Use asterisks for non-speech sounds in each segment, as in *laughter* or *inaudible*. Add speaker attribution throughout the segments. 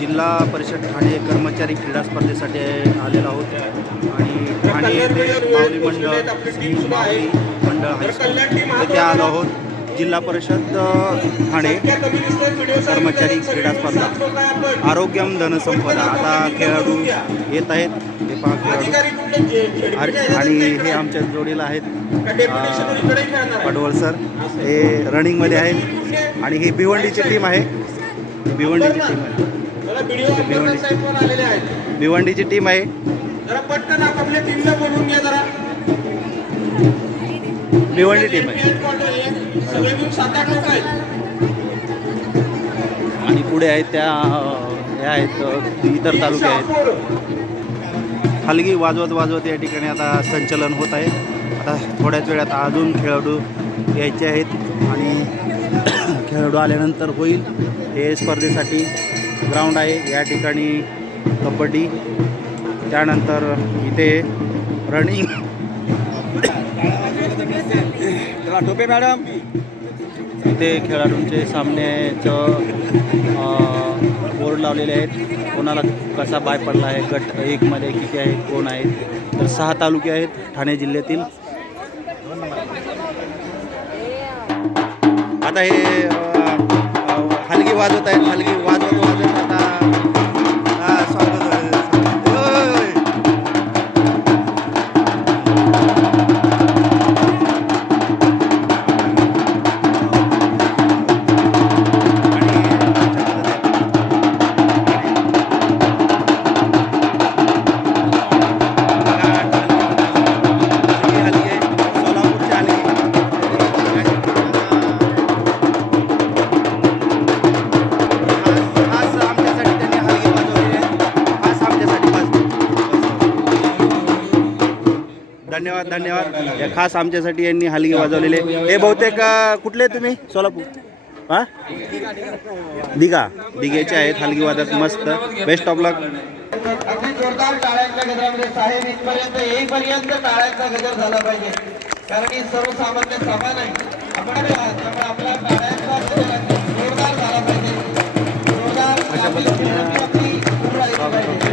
Speaker 1: जिल्हा परिषद ठाणे कर्मचारी क्रीडा स्पर्धेसाठी आलेलो आहोत. आणि ठाणे येथे माऊली मंडळ श्री माऊली मंडळ हायस्कूल येथे आलो आहोत. जिल्हा परिषद ठाणे कर्मचारी क्रीडा स्पर्धा. आरोग्यम धनसंपदा आता खेळाडू येत आहेत. हे पहा खेळाडू. आणि हे आमच्या जोडीला आहेत पडवळ सर. हे रनिंगमध्ये आहेत. आणि ही भिवंडीची टीम आहे. भिवंडीची टीम आहे. भिवंडीची टीम आहे.
Speaker 2: जरा पटकन आपापल्या टीमला घ्या जरा.
Speaker 1: भिवंडी टीम आहे. आणि पुढे आहेत त्या अ, हे आहेत इतर तालुके आहेत. हलगी वाजवत वाजवत या ठिकाणी आता संचलन होत आहे. आता थोड्याच वेळात अजून खेळाडू यायचे आहेत आणि *clears throat* खेळाडू आल्यानंतर होईल हे स्पर्धेसाठी. ग्राउंड आहे. या ठिकाणी कबड्डी त्यानंतर इथे रनिंग
Speaker 2: टोपे मॅडम.
Speaker 1: इथे खेळाडूंचे सामन्याचं बोर्ड लावलेले आहेत. कोणाला कसा बाय पडला आहे गट एकमध्ये किती आहेत कोण आहेत तर सहा तालुके आहेत ठाणे जिल्ह्यातील. आता हे हलगी वाजवत आहेत हलगी धन्यवाद धन्यवाद. या खास आमच्यासाठी यांनी हलगी वाजवलेले हे बहुतेक कुठले तुम्ही? सोलापूर. हा? दिघा. दिघेचे आहेत हलगी वाजत मस्त. बेस्ट ऑफ लक
Speaker 2: अगदी जोरदार टाळ्यांच्या गजरामध्ये साहेब इथपर्यंत येईपर्यंत टाळ्यांचा गजर झाला पाहिजे. कारण ही सर्वसामान्य सभा नाही. आपण त्यामुळे आपला टाळ्यांचा गजर जोरदार झाला पाहिजे. जोरदार आपली
Speaker 1: होत
Speaker 2: पाहिजे.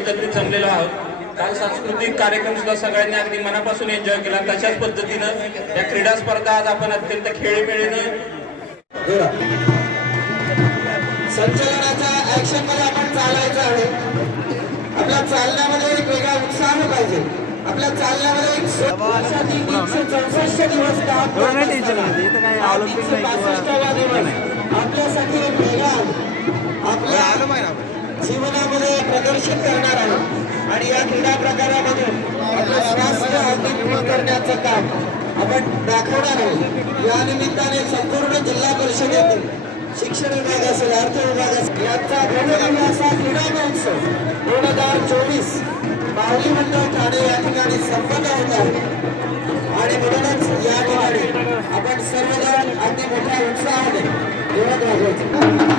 Speaker 3: एकत्रित जमलेलो आहोत. काल सांस्कृतिक कार्यक्रम सुद्धा सगळ्यांनी अगदी मनापासून एन्जॉय केला तशाच पद्धतीनं या क्रीडा स्पर्धा आज आपण अत्यंत खेळीमेळीनं
Speaker 2: संचलनाच्या ऍक्शनमध्ये आपण चालायचं आहे. आपल्या चालण्यामध्ये एक वेगळा उत्साह पाहिजे. आपल्या चालण्यामध्ये एक तीनशे चौसष्ट दिवस आपल्यासाठी एक वेगळा आपल्या जीवनामध्ये प्रदर्शित करणार आहे. आणि या क्रीडा प्रकारामधून आपलं स्वास्थ्य अद्वितीय करण्याचं काम आपण दाखवणार आहे. या निमित्ताने संपूर्ण जिल्हा परिषदेतील शिक्षण विभाग असेल अर्थ विभाग असेल यांचा असा क्रीडा महोत्सव दोन हजार चोवीस माऊली मंडळ ठाणे या ठिकाणी संपन्न होत आहे. आणि म्हणूनच या ठिकाणी आपण सर्वजण अगदी मोठ्या उत्साहाने निवड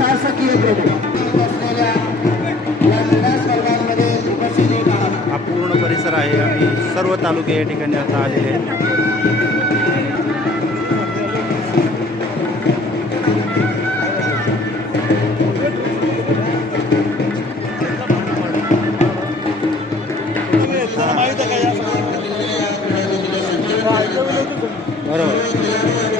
Speaker 2: आहात
Speaker 1: हा पूर्ण परिसर आहे. आणि सर्व तालुके या ठिकाणी आता आलेले आहेत. बरोबर.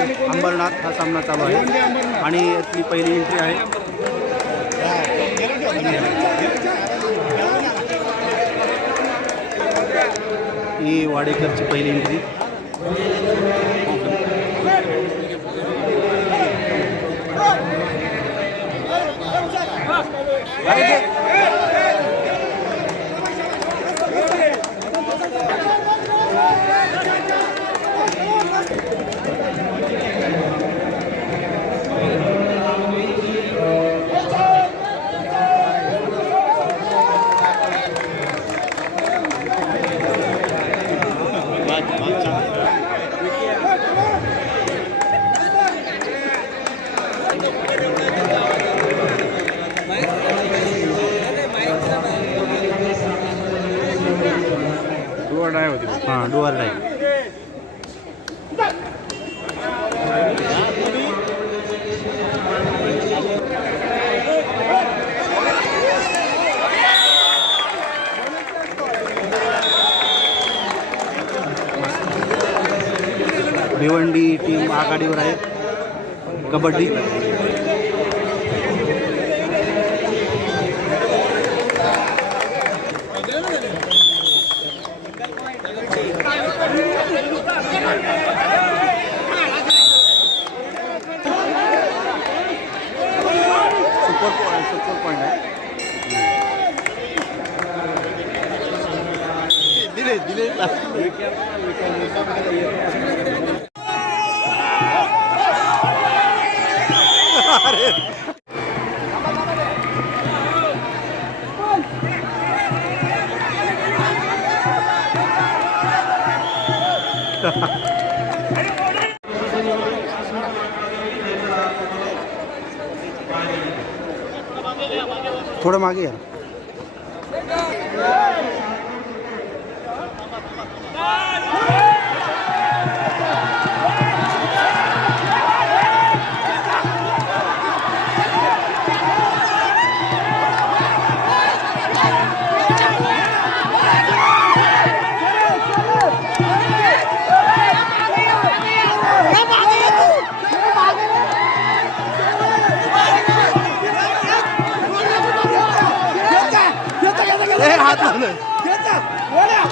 Speaker 1: अंबरनाथ हा सामना चालू आहे आणि यातली पहिली एंट्री आहे ही वाडेकरची पहिली एंट्री हां गाडीवर आहे. कबड्डी. दिले. पॉईंट सुपर पॉईंट आहे दिले दिले थोडं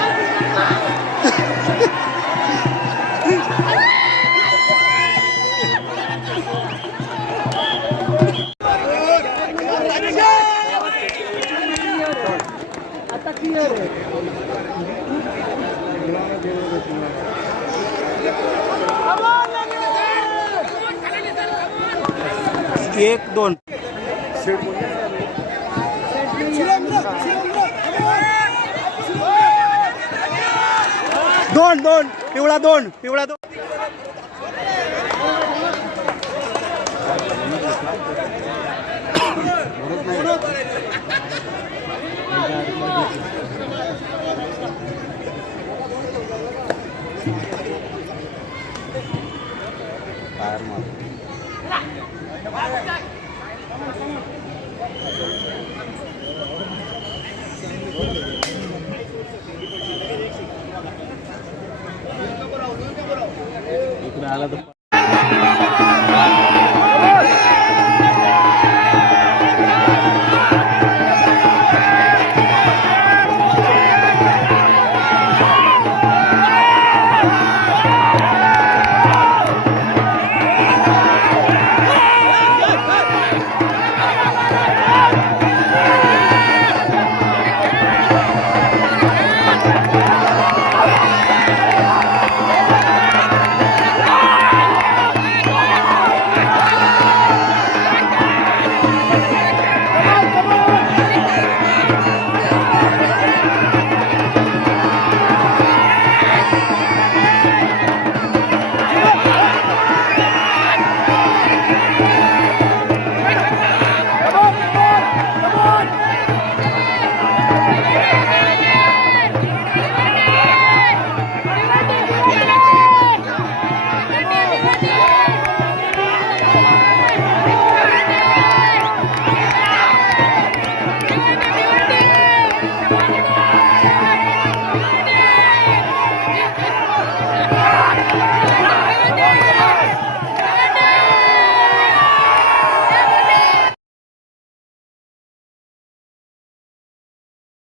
Speaker 1: मागे या ए, हात लावलं एक दोन. दोन दोन. पिवळा दोन पिवळा दोन. इकडे आला तर